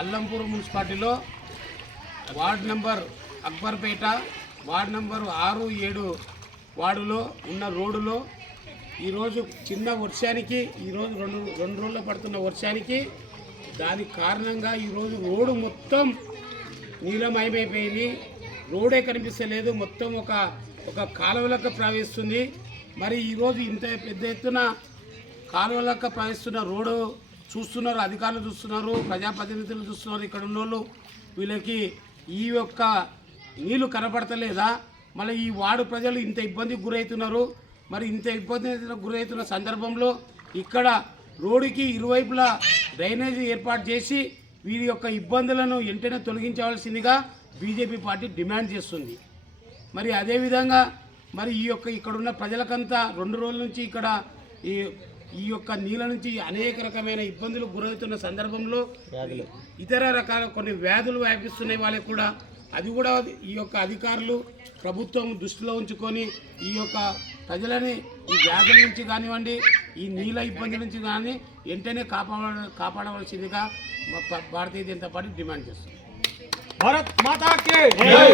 అల్లంపూర్ మున్సిపాలిటీలో ward number Akbarpet, ward number 6, 7 వార్డులో ఉన్న రోడ్డులో ఈరోజు చిన్న వర్షానికి, ఈరోజు రెండు రోజుల్లో పడుతున్న వర్షానికి దాని కారణంగా ఈరోజు రోడ్డు మొత్తం నీలమయమైపోయింది. రోడే కనిపిస్తలేదు, మొత్తం ఒక కాలువలకు ప్రవహిస్తుంది. మరి ఈరోజు ఇంత పెద్ద ఎత్తున కాలువలకు ప్రవహిస్తున్న రోడ్డు చూస్తున్నారు, అధికారులు చూస్తున్నారు, ప్రజాప్రతినిధులు చూస్తున్నారు. ఇక్కడ ఉన్నోళ్ళు వీళ్ళకి ఈ యొక్క నీళ్లు కనపడతలేదా? మళ్ళీ ఈ వార్డు ప్రజలు ఇంత ఇబ్బందికి గురవుతున్నారు. మరి ఇంత ఇబ్బందికి గురవుతున్న సందర్భంలో ఇక్కడ రోడ్డుకి ఇరువైపులా డ్రైనేజీ ఏర్పాటు చేసి వీరి యొక్క ఇబ్బందులను వెంటనే తొలగించవలసిందిగా బీజేపీ పార్టీ డిమాండ్ చేస్తుంది. మరి అదేవిధంగా మరి ఇక్కడున్న ప్రజలకంతా 2 రోజుల నుంచి ఇక్కడ ఈ యొక్క నీళ్ళ నుంచి అనేక రకమైన ఇబ్బందులు గురవుతున్న సందర్భంలో ఇతర రకాల కొన్ని వ్యాధులు వ్యాపిస్తున్నాయి వాళ్ళకి కూడా. అది కూడా ఈ యొక్క అధికారులు ప్రభుత్వం దృష్టిలో ఉంచుకొని ఈ యొక్క ప్రజలని ఈ వ్యాధుల నుంచి కానివ్వండి, ఈ నీళ్ళ ఇబ్బంది నుంచి కానీ వెంటనే కాపాడవలసిందిగా భారతీయ జనతా పార్టీ డిమాండ్ చేస్తుంది. భారత్ మాతా కి జై.